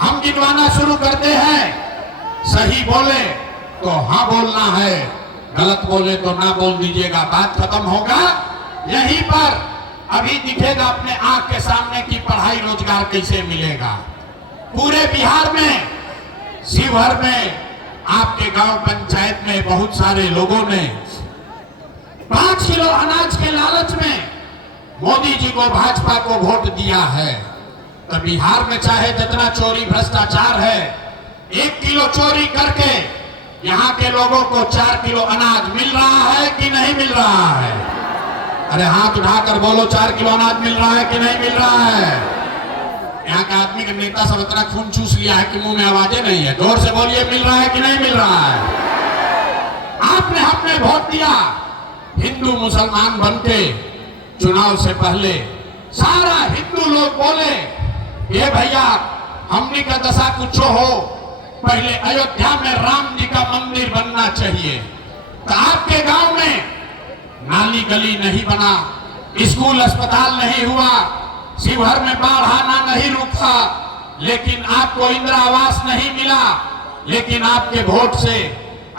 हम गिनवाना शुरू करते हैं, सही बोले तो हाँ बोलना है, गलत बोले तो ना बोल दीजिएगा, बात खत्म होगा यहीं पर। अभी दिखेगा अपने आंख के सामने की पढ़ाई रोजगार कैसे मिलेगा। पूरे बिहार में, शिवहर में, आपके गांव पंचायत में बहुत सारे लोगों ने 5 किलो अनाज के लालच में मोदी जी को, भाजपा को वोट दिया है। तो बिहार में चाहे जितना चोरी भ्रष्टाचार है, 1 किलो चोरी करके यहाँ के लोगों को 4 किलो अनाज मिल रहा है कि नहीं मिल रहा है? अरे हाथ उठाकर बोलो, 4 किलो अनाज मिल रहा है कि नहीं मिल रहा है? यहाँ का आदमी का नेता सब इतना खून चूस लिया है कि मुंह में आवाजें नहीं है। जोर से बोलिए, मिल रहा है कि नहीं मिल रहा है? आपने हमने वोट दिया, हिंदू मुसलमान बनके चुनाव से पहले सारा हिंदू लोग बोले, ये भैया हमने का दशा कुछ हो, पहले अयोध्या में राम जी का मंदिर बनना चाहिए। तो आपके गांव में नाली गली नहीं बना, स्कूल अस्पताल नहीं हुआ, शिवहर में बाढ़ आना नहीं रुका, लेकिन आपको इंदिरा आवास नहीं मिला, लेकिन आपके वोट से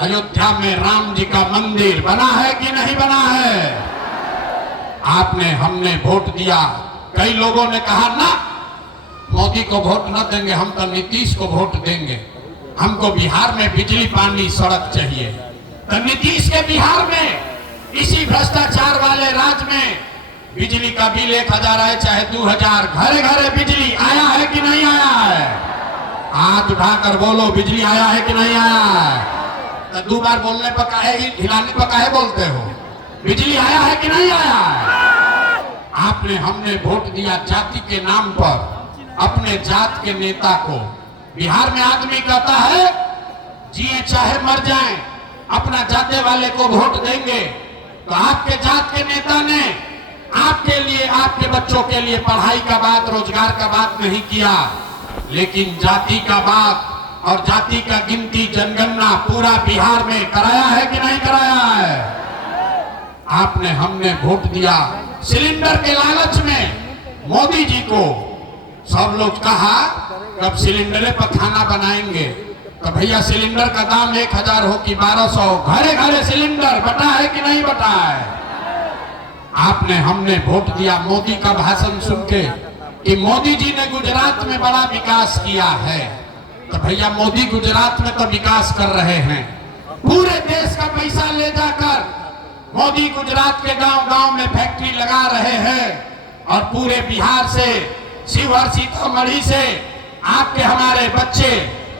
अयोध्या में राम जी का मंदिर बना है कि नहीं बना है? आपने हमने वोट दिया। कई लोगों ने कहा ना, मोदी को वोट न देंगे, हम तो नीतीश को वोट देंगे, हमको बिहार में बिजली पानी सड़क चाहिए। तो नीतीश के बिहार में, इसी भ्रष्टाचार वाले राज्य में बिजली का बिल 1000 आए चाहे 2000, घरे घरे बिजली आया है कि नहीं आया है? हाथ उठाकर बोलो, बिजली आया है कि नहीं आया है? तो 2 बार बोलने पर काहे, हिलाने पर काहे बोलते हो? बिजली आया है कि नहीं आया है? आपने हमने वोट दिया जाति के नाम पर, अपने जात के नेता को। बिहार में आदमी कहता है जिए चाहे मर जाएं, अपना जाते वाले को वोट देंगे। तो आपके जात के नेता ने आपके लिए, आपके बच्चों के लिए पढ़ाई का बात, रोजगार का बात नहीं किया, लेकिन जाति का बात और जाति का गिनती, जनगणना पूरा बिहार में कराया है कि नहीं कराया है? आपने हमने वोट दिया। सिलेंडर के लालच में मोदी जी को सब लोग कहा कब सिलेंडर पर खाना बनाएंगे। तो भैया सिलेंडर का दाम 1000 हो कि 1200, घरे घरे सिलेंडर बटा है कि नहीं बटा है? आपने हमने वोट दिया मोदी का भाषण सुन के कि मोदी जी ने गुजरात में बड़ा विकास किया है। तो भैया मोदी गुजरात में तो विकास कर रहे हैं, पूरे देश का पैसा ले जाकर मोदी गुजरात के गांव गांव में फैक्ट्री लगा रहे हैं, और पूरे बिहार से, शिवहर सीतामढ़ी से आपके हमारे बच्चे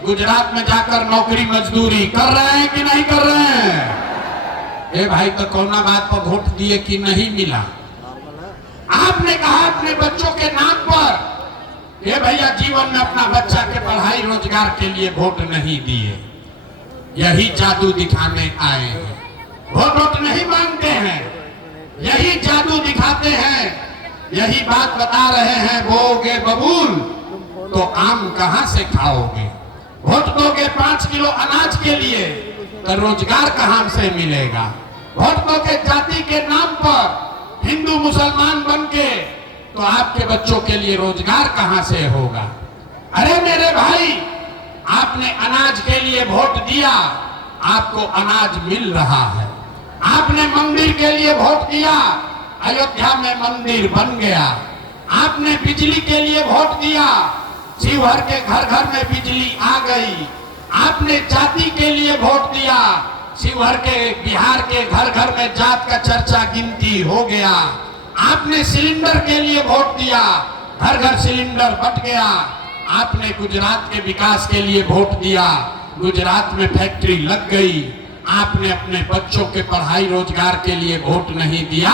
गुजरात में जाकर नौकरी मजदूरी कर रहे हैं कि नहीं कर रहे हैं? ए भाई, तो कौना बात पर वोट दिए कि नहीं मिला? आपने कहा अपने बच्चों के नाम पर, ये भैया जीवन में अपना बच्चा के पढ़ाई रोजगार के लिए वोट नहीं दिए, यही जादू दिखाने आए हैं। वोट नहीं मांगते हैं, यही जादू दिखाते हैं, यही बात बता रहे हैं, बोगे बबूल तो आम कहां से खाओगे? वोट दोगे 5 किलो अनाज के लिए तो रोजगार कहां से मिलेगा? वोट दोगे जाति के नाम पर, हिंदू मुसलमान बनके, तो आपके बच्चों के लिए रोजगार कहां से होगा? अरे मेरे भाई, आपने अनाज के लिए वोट दिया, आपको अनाज मिल रहा है। आपने मंदिर के लिए वोट दिया, अयोध्या में मंदिर बन गया। आपने बिजली के लिए वोट दिया, शिवहर के घर घर में बिजली आ गई। आपने जाति के लिए वोट दिया, शिवहर के, बिहार के घर घर में जात का चर्चा गिनती हो गया। आपने सिलेंडर के लिए वोट दिया, घर घर सिलेंडर बट गया। आपने गुजरात के विकास के लिए वोट दिया, गुजरात में फैक्ट्री लग गई। आपने अपने बच्चों के पढ़ाई रोजगार के लिए वोट नहीं दिया,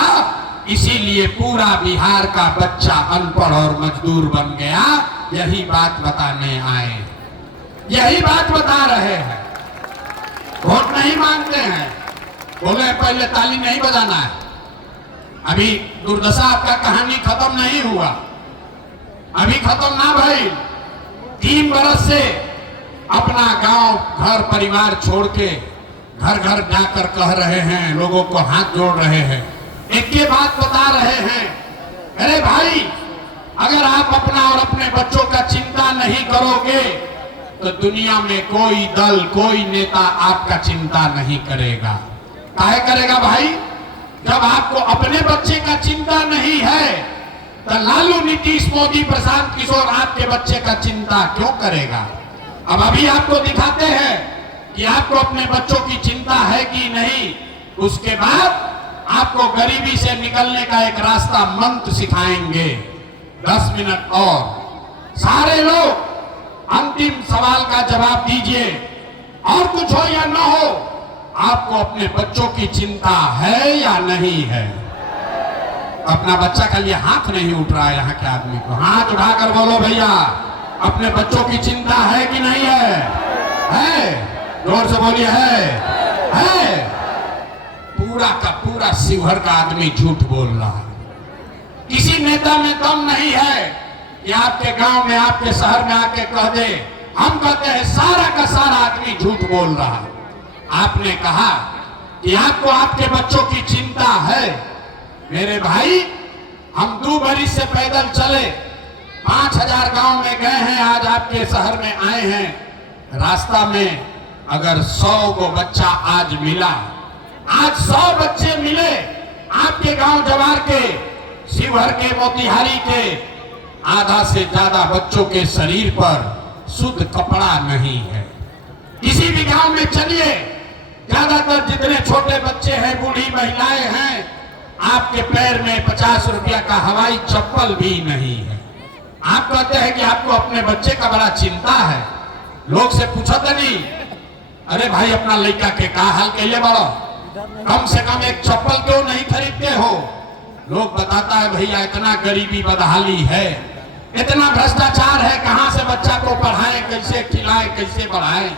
इसीलिए पूरा बिहार का बच्चा अनपढ़ और मजदूर बन गया। यही बात बताने आए, यही बात बता रहे हैं। वोट नहीं मांगते हैं, बोले पहले ताली नहीं बजाना है। अभी दुर्दशा आपका कहानी खत्म नहीं हुआ, अभी खत्म ना भाई। 3 बरस से अपना गांव घर परिवार छोड़ के घर घर जाकर कह रहे हैं, लोगों को हाथ जोड़ रहे हैं, एक ही बात बता रहे हैं, अरे भाई अगर आप अपना और अपने बच्चों का चिंता नहीं करोगे तो दुनिया में कोई दल, कोई नेता आपका चिंता नहीं करेगा। काहे करेगा भाई? जब आपको अपने बच्चे का चिंता नहीं है तो लालू, नीतीश, मोदी, प्रशांत किशोर आपके बच्चे का चिंता क्यों करेगा? अब अभी आपको दिखाते हैं कि आपको अपने बच्चों की चिंता है कि नहीं। उसके बाद आपको गरीबी से निकलने का एक रास्ता मंत्र सिखाएंगे। 10 मिनट और सारे लोग अंतिम सवाल का जवाब दीजिए। और कुछ हो या ना हो, आपको अपने बच्चों की चिंता है या नहीं है? अपना बच्चा के लिए हाथ नहीं उठ रहा है यहाँ के आदमी को। हाथ उठाकर बोलो भैया, अपने बच्चों की चिंता है कि नहीं है? है? जोर से बोलिए है? पूरा का पूरा शिवहर का आदमी झूठ बोल रहा है। किसी नेता में दम नहीं है कि आपके गांव में, आपके शहर में आके कह दे हम कहते हैं सारा का सारा आदमी झूठ बोल रहा है। आपने कहा कि आपको आपके बच्चों की चिंता है। मेरे भाई, हम 2 बरिस से पैदल चले, 5000 गांव में गए हैं, आज आपके शहर में आए हैं। रास्ता में अगर 100 को बच्चा आज मिला, आज 100 बच्चे मिले आपके गांव जवार के, शिवहर के, मोतिहारी के, आधा से ज्यादा बच्चों के शरीर पर शुद्ध कपड़ा नहीं है। किसी भी गांव में चलिए, ज्यादातर जितने छोटे बच्चे हैं, बूढ़ी महिलाएं हैं, आपके पैर में 50 रुपया का हवाई चप्पल भी नहीं है। आप कहते हैं कि आपको अपने बच्चे का बड़ा चिंता है। लोग से पूछो तो नहीं, अरे भाई अपना लड़का के का हाल कैले बड़ो, कम से कम एक चप्पल क्यों नहीं खरीदते हो? लोग बताता है भैया इतना गरीबी बदहाली है, इतना भ्रष्टाचार है, कहां से बच्चा को पढ़ाएं, कैसे खिलाएं, कैसे बढ़ाएं।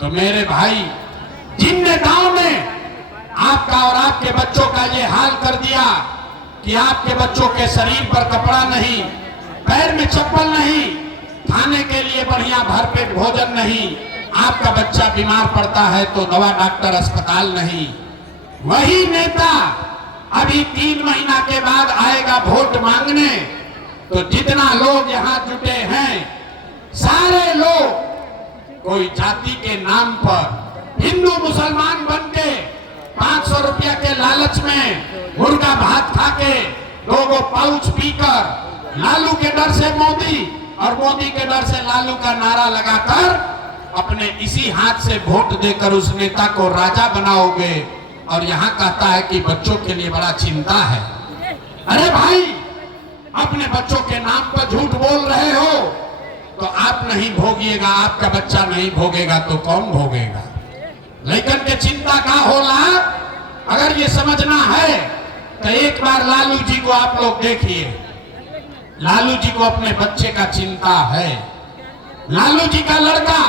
तो मेरे भाई, जिन नेताओं ने आपका और आपके बच्चों का ये हाल कर दिया कि आपके बच्चों के शरीर पर कपड़ा नहीं, पैर में चप्पल नहीं, खाने के लिए बढ़िया भरपेट भोजन नहीं, आपका बच्चा बीमार पड़ता है तो दवा, डॉक्टर, अस्पताल नहीं, वही नेता अभी 3 महीना के बाद आएगा वोट मांगने। तो जितना लोग यहाँ जुटे हैं, सारे लोग कोई जाति के नाम पर हिंदू मुसलमान बन के 500 रुपया के लालच में मुर्गा भात खा के, 2 पाउच पीकर, लालू के डर से मोदी और मोदी के डर से लालू का नारा लगाकर अपने इसी हाथ से वोट देकर उस नेता को राजा बनाओगे। और यहाँ कहता है कि बच्चों के लिए बड़ा चिंता है। अरे भाई, अपने बच्चों के नाम पर झूठ बोल रहे हो तो आप नहीं भोगिएगा, आपका बच्चा नहीं भोगेगा तो कौन भोगेगा? लेकिन के चिंता का होला, अगर ये समझना है तो एक बार लालू जी को आप लोग देखिए। लालू जी को अपने बच्चे का चिंता है। लालू जी का लड़का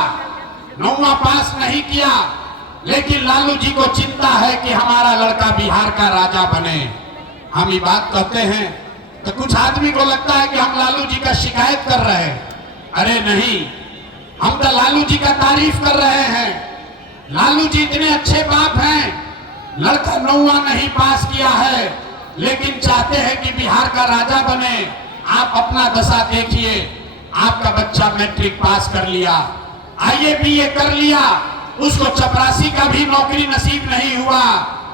9वां पास नहीं किया, लेकिन लालू जी को चिंता है कि हमारा लड़का बिहार का राजा बने। हम ये बात कहते हैं तो कुछ आदमी को लगता है कि हम लालू जी का शिकायत कर रहे हैं। अरे नहीं, हम तो लालू जी का तारीफ कर रहे हैं। लालू जी इतने अच्छे बाप हैं, लड़का 9वां नहीं पास किया है लेकिन चाहते हैं कि बिहार का राजा बने। आप अपना दशा देखिए, आपका बच्चा मैट्रिक पास कर लिया, आईए बीए कर लिया, उसको चपरासी का भी नौकरी नसीब नहीं हुआ,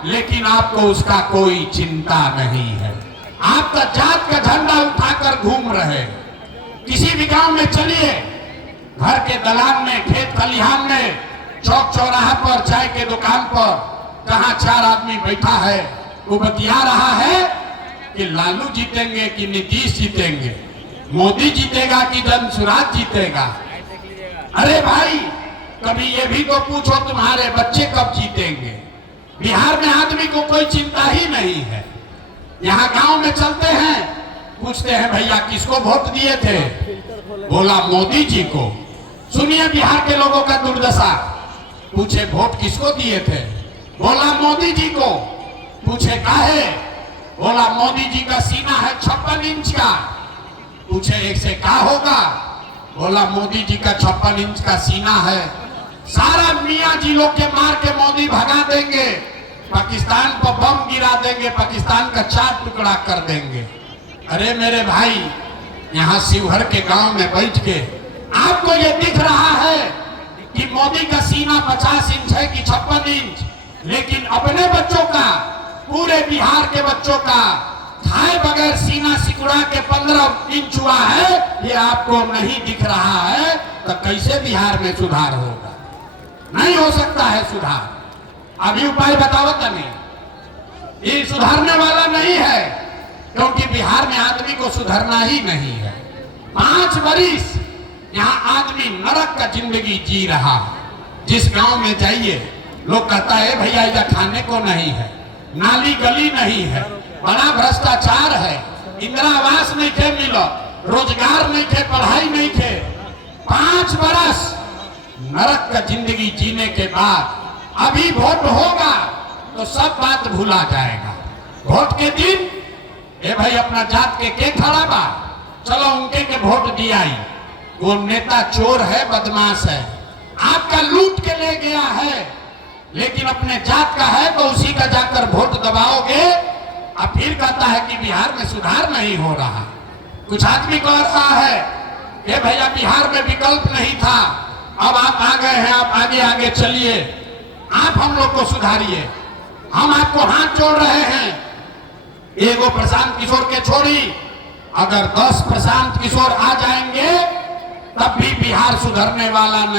लेकिन आपको उसका कोई चिंता नहीं है। आपका जात का झंडा उठाकर घूम रहे। किसी भी गांव में चलिए, घर के दलान में, खेत खलिहान में, चौक चौराहा पर, चाय के दुकान पर, कहाँ 4 आदमी बैठा है, वो बतिया रहा है कि लालू जीतेंगे कि नीतीश जीतेंगे, मोदी जीतेगा कि धनसुराज जीतेगा। अरे भाई, कभी ये भी तो पूछो तुम्हारे बच्चे कब जीतेंगे? बिहार में आदमी को कोई चिंता ही नहीं है। यहाँ गांव में चलते हैं, पूछते हैं भैया किसको वोट दिए थे? बोला मोदी जी को। सुनिए बिहार के लोगों का दुर्दशा। पूछे वोट किसको दिए थे? बोला मोदी जी को। पूछे काहे? बोला मोदी जी का सीना है 56 इंच का। पूछे एक से क्या होगा? बोला मोदी जी का 56 इंच का सीना है, सारा मियाँ जी लोग के मार के मोदी भगा देंगे, पाकिस्तान पर बम गिरा देंगे, पाकिस्तान का 4 टुकड़ा कर देंगे। अरे मेरे भाई, यहाँ शिवहर के गांव में बैठ के आपको ये दिख रहा है कि मोदी का सीना 50 इंच है कि 56 इंच, लेकिन अपने बच्चों का, पूरे बिहार के बच्चों का खाए बगैर सीना सिकुड़ा के 15 इंच हुआ है, ये आपको नहीं दिख रहा है। तो कैसे बिहार में सुधार होगा? नहीं हो सकता है सुधार। अभी उपाय बताओ तनी, ये सुधारने वाला नहीं है, क्योंकि बिहार में आदमी को सुधरना ही नहीं है। 5 बरिस यहाँ आदमी नरक का जिंदगी जी रहा। जिस गांव में जाइए लोग कहता है भैया इधर खाने को नहीं है, नाली गली नहीं है, बड़ा भ्रष्टाचार है, इंदिरा आवास नहीं थे मिलो, रोजगार नहीं थे, पढ़ाई नहीं थे। 5 बरस नरक का जिंदगी जीने के बाद अभी वोट होगा तो सब बात भूला जाएगा। वोट के दिन ए भाई अपना जात के खड़ा बा, चलो उनके के वोट दिया ही। वो नेता चोर है, बदमाश है, आपका लूट के ले गया है, लेकिन अपने जात का है तो उसी का जाकर वोट दबाओगे। अब फिर कहता है कि बिहार में सुधार नहीं हो रहा। कुछ आदमी कह रहा है कि भैया बिहार में विकल्प नहीं था, अब आप आ गए हैं, आप आगे आगे चलिए, आप हम लोग को सुधारिए, हम आपको हाथ जोड़ रहे हैं। एगो प्रशांत किशोर के छोड़ी, अगर 10 प्रशांत किशोर आ जाएंगे तब भी बिहार सुधरने वाला नहीं।